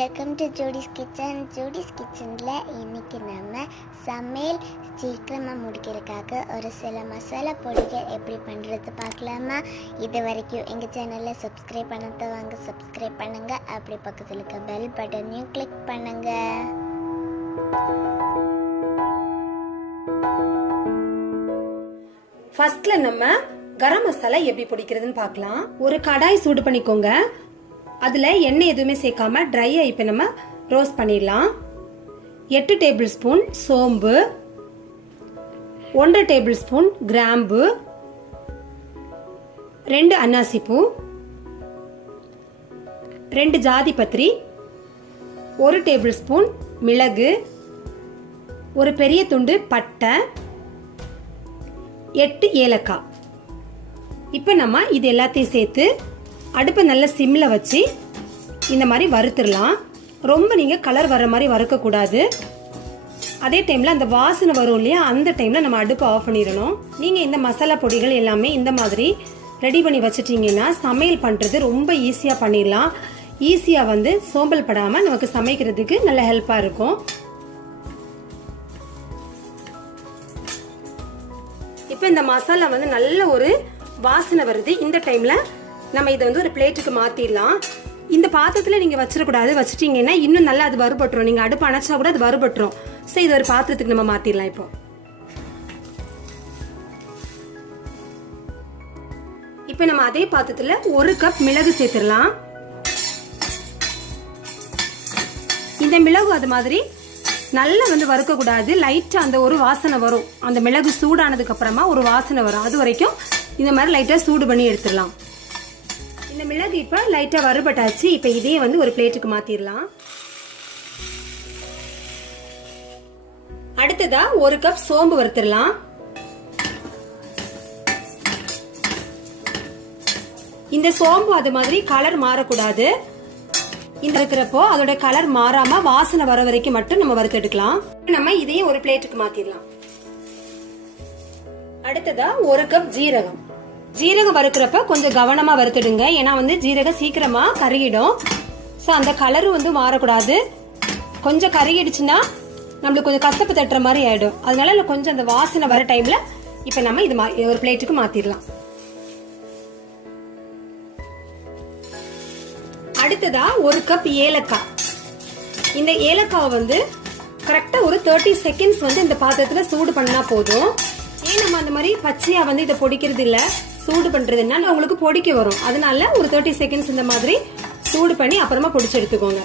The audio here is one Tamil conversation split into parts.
Welcome to Judy's kitchen. Judy's கிச்சனில் இன்றைக்கி நம்ம சமையல் சீக்கிரமாக முடிக்கிறதுக்காக ஒரு சில மசாலா பொடிகள் எப்படி பண்ணுறது பார்க்கலாமா? இது வரைக்கும் எங்கள் சேனலில் சப்ஸ்கிரைப் பண்ணாதவங்க சப்ஸ்கிரைப் பண்ணுங்கள். அப்படி பக்கத்தில் இருக்க பெல் பட்டனையும் கிளிக் பண்ணுங்கள். ஃபர்ஸ்ட்ல நம்ம கரம் மசாலா எப்படி பொடிக்கிறதுன்னு பார்க்கலாம். ஒரு கடாய் சூடு பண்ணிக்கோங்க. அதில் எண்ணெய் எதுவுமே சேர்க்காம ட்ரையாக இப்போ நம்ம ரோஸ்ட் பண்ணிடலாம். 8 டேபிள் ஸ்பூன் சோம்பு, 1 டேபிள் ஸ்பூன் கிராம்பு, 2 அன்னாசிப்பூ, 2 ஜாதி பத்திரி, 1 டேபிள் ஸ்பூன் மிளகு, ஒரு பெரிய துண்டு பட்டை, 8 ஏலக்காய். இப்போ நம்ம இது எல்லாத்தையும் சேர்த்து அடுப்பை நல்ல சிம்மில் வச்சு இந்த மாதிரி வறுத்துடலாம். ரொம்ப நீங்கள் கலர் வர மாதிரி வறுக்கக்கூடாது. அதே டைமில் அந்த வாசனை வரும் இல்லையா, அந்த டைமில் நம்ம அடுப்பை ஆஃப் பண்ணிடணும். நீங்கள் இந்த மசாலா பொடிகள் எல்லாமே இந்த மாதிரி ரெடி பண்ணி வச்சுட்டிங்கன்னா சமையல் பண்ணுறது ரொம்ப ஈஸியாக பண்ணிடலாம். ஈஸியாக சோம்பல் படாமல் நமக்கு சமைக்கிறதுக்கு நல்ல ஹெல்ப்பாக இருக்கும். இப்போ இந்த மசாலா நல்ல ஒரு வாசனை வருது. இந்த டைமில் நம்ம இதை ஒரு பிளேட்டுக்கு மாற்றிடலாம். இந்த பாத்திரத்தில் நீங்கள் வச்சிடக்கூடாது. வச்சுட்டிங்கன்னா இன்னும் நல்லா அது வறுபட்டுரும். நீங்கள் அடுப்பு அணைச்சா கூட அது வறுபட்டுரும். ஸோ இது ஒரு பாத்திரத்துக்கு நம்ம மாற்றிடலாம். இப்போ நம்ம அதே பாத்திரத்தில் 1 கப் மிளகு சேர்த்துடலாம். இந்த மிளகு அது மாதிரி நல்லா வறுக்கக்கூடாது. லைட்டாக அந்த ஒரு வாசனை வரும். அந்த மிளகு சூடானதுக்கு அப்புறமா ஒரு வாசனை வரும். அது வரைக்கும் இந்த மாதிரி லைட்டாக சூடு பண்ணி எடுத்துடலாம். இந்த மிளகு இப்போ லைட்டாக வறுபட்டாச்சு. இப்போ இதே ஒரு பிளேட்டுக்கு மாற்றிடலாம். அடுத்ததா 1 கப் சோம்பு வறுத்துடலாம். இந்த சோம்பு அது மாதிரி கலர் மாறக்கூடாது. இந்த இருக்கிறப்போ அதோட கலர் மாறாம வாசனை வர வரைக்கும் மட்டும் நம்ம வறுத்து எடுக்கலாம். நம்ம இதையும் ஒரு பிளேட்டுக்கு மாத்திடலாம். அடுத்ததா 1 கப் ஜீரகம். ஜீரகம் வறுக்கிறப்ப கொஞ்சம் கவனமா வறுத்துடுங்க. ஏன்னா ஜீரகம் சீக்கிரமா கருகிடும். ஸோ அந்த கலரும் மாறக்கூடாது. கொஞ்சம் கருகிடுச்சுன்னா நம்மளுக்கு கொஞ்சம் கசப்பு தட்டுற மாதிரி ஆயிடும். அதனால கொஞ்சம் அந்த வாசனை வர டைம்ல இப்ப நம்ம இது ஒரு பிளேட்டுக்கு மாத்திடலாம். அடுத்ததா 1 கப் ஏலக்காய். இந்த ஏலக்காவை கரெக்டா ஒரு 30 செகண்ட்ஸ் இந்த பாத்திரத்துல சூடு பண்ணா போதும். ஏன் நம்ம அந்த மாதிரி பச்சையா இதை பொடிக்கிறது இல்ல, சூடு பண்றதுன்னா உங்களுக்கு பொடிக்க வரும். அதனால ஒரு 30 செகண்ட்ஸ் இந்த மாதிரி சூடு பண்ணி அப்புறமா பொடிச்சு எடுத்துக்கோங்க.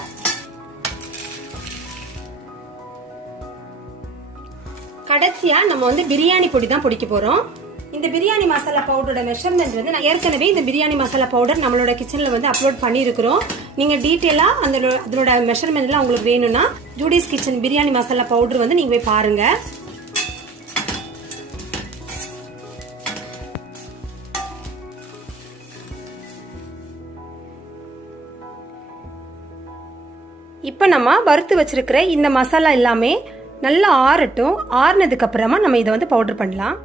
கடைசியா நம்ம பிரியாணி பொடி தான் பொடிக்க போறோம். இந்த பிரியாணி மசாலா பவுடரோட மெஷர்மெண்ட் நான் ஏற்கனவே இந்த பிரியாணி மசாலா பவுடர் நம்மளோட கிச்சன்ல அப்லோட் பண்ணியிருக்கிறோம். நீங்க டீட்டெயிலா அதனோட மெஷர்மெண்ட்லாம் உங்களுக்கு வேணும்னா Judy's kitchen biryani masala powder நீங்க போய் பாருங்க. இப்போ நம்ம வறுத்து வச்சிருக்கிற இந்த மசாலா எல்லாமே நல்லா ஆறட்டும். ஆறுனதுக்கு அப்புறமா நம்ம இதை பவுடர் பண்ணலாம்.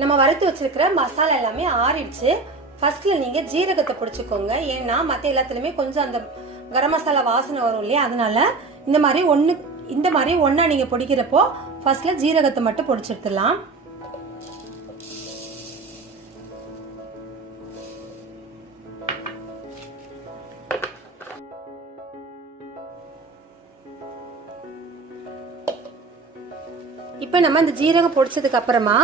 நம்ம வறுத்து வச்சிருக்கிற மசாலா எல்லாமே ஆறிடுச்சு. ஃபர்ஸ்ட்ல நீங்க ஜீரகத்தை பொடிச்சுக்கோங்க. ஏன்னா மற்ற எல்லாத்துலயுமே கொஞ்சம் அந்த கரம் மசாலா வாசனை வரும் இல்லையா, அதனால இந்த மாதிரி ஒன்னா நீங்க பொடிக்கிறப்போ ஃபர்ஸ்ட்ல ஜீரகத்தை மட்டும் பொடிச்சு எடுத்துடலாம். இப்போ நம்ம இந்த ஜீரகம் பொடிச்சதுக்கு அப்புறமா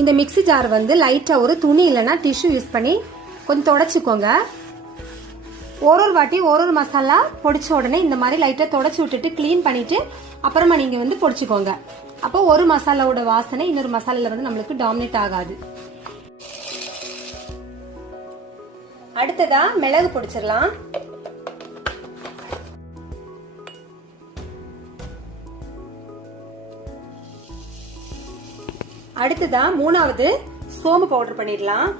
இந்த மிக்ஸி ஜார் லைட்டா ஒரு துணி இல்லைன்னா டிஷ்யூ யூஸ் பண்ணி கொஞ்சம் தொடச்சிக்கோங்க. ஒரு வாட்டி ஒரு மசாலா பொடிச்ச உடனே இந்த மாதிரி லைட்டா தொடச்சி விட்டுட்டு கிளீன் பண்ணிட்டு அப்புறமா நீங்க பொடிச்சுக்கோங்க. அப்போ ஒரு மசாலாவோட வாசனை இன்னொரு மசாலால நம்மளுக்கு டாமினேட் ஆகாது. அடுத்ததா மிளகு பொடிச்சிடலாம். அடுத்ததா 3வது சோம்பு பவுடர் பண்ணிடலாம்.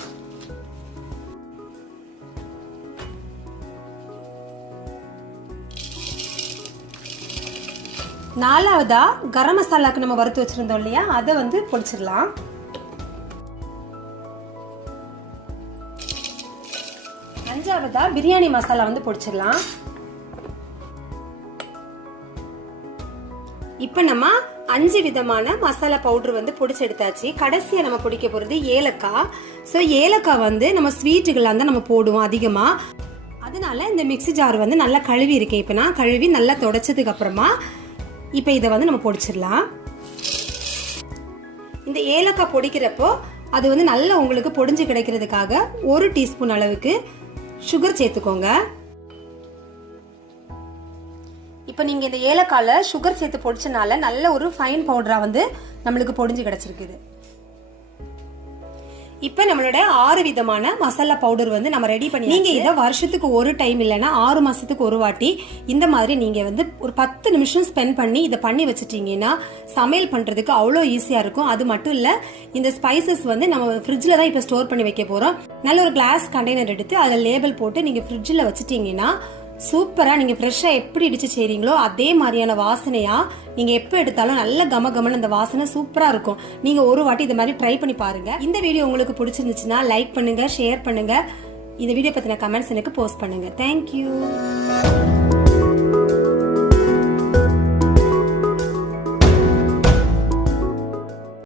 நாலாவதா கரம் மசாலாக்கு நம்ம வறுத்து வச்சிருந்தோம் இல்லையா, அதை பொடிச்சிடலாம். அஞ்சாவதா பிரியாணி மசாலா பொடிச்சிடலாம். இப்போ நம்ம 5 விதமான மசாலா பவுடர் வந்து பொடிச்சு எடுத்தாச்சு. கடைசியா நம்ம பொடிக்க போறது ஏலக்காய். ஸோ ஏலக்காய் வந்து நம்ம ஸ்வீட்டுகள்லாம் தான் நம்ம போடுவோம் அதிகமா. அதனால இந்த மிக்ஸி ஜார் வந்து நல்லா கழுவி இருக்கேன். இப்போ நான் கழுவி நல்லா தொடச்சதுக்கு அப்புறமா இப்போ இதை வந்து நம்ம பொடிச்சிடலாம். இந்த ஏலக்காய் பொடிக்கிறப்போ அது வந்து நல்லா உங்களுக்கு பொடிஞ்சு கிடைக்கிறதுக்காக 1 டீஸ்பூன் அளவுக்கு சுகர் சேர்த்துக்கோங்க. இப்போ நீங்க இந்த ஏலக்காயில சுகர் சேர்த்து பொடிச்சனால நல்ல ஒரு ஃபைன் பவுடரா வந்து நம்மளுக்கு பொடிஞ்சு கிடைச்சிருக்குது. இப்போ நம்மளோட 6 விதமான மசாலா பவுடர் வந்து நம்ம ரெடி பண்ணி நீங்க இதை வருஷத்துக்கு ஒரு டைம் இல்லைன்னா 6 மாசத்துக்கு ஒரு வாட்டி இந்த மாதிரி நீங்க வந்து ஒரு 10 நிமிஷம் ஸ்பெண்ட் பண்ணி இதை பண்ணி வச்சுட்டீங்கன்னா சமையல் பண்றதுக்கு அவ்வளோ ஈஸியா இருக்கும். அது மட்டும் இல்ல இந்த ஸ்பைசஸ் வந்து நம்ம ஃப்ரிட்ஜ்ல தான் இப்போ ஸ்டோர் பண்ணி வைக்க போறோம். நல்ல ஒரு கிளாஸ் கண்டெய்னர் எடுத்து அதில் லேபிள் போட்டு நீங்க ஃப்ரிட்ஜ்ல வச்சுட்டீங்கன்னா சூப்பரா நீங்க ஃப்ரெஷ்ஷா எப்படி இடிச்சு செய்றீங்களோ அதே மாதிரியான வாசனையா நீங்க எப்ப எடுத்தாலும் நல்ல கமகமன்னு அந்த வாசனை சூப்பரா இருக்கும். நீங்க ஒரு வாட்டி இந்த மாதிரி ட்ரை பண்ணி பாருங்க. இந்த வீடியோ உங்களுக்கு பிடிச்சிருந்துச்சுன்னா லைக் பண்ணுங்க, ஷேர் பண்ணுங்க. இந்த வீடியோ பத்தின கமெண்ட்ஸ் எனக்கு போஸ்ட் பண்ணுங்க. தேங்க்யூ.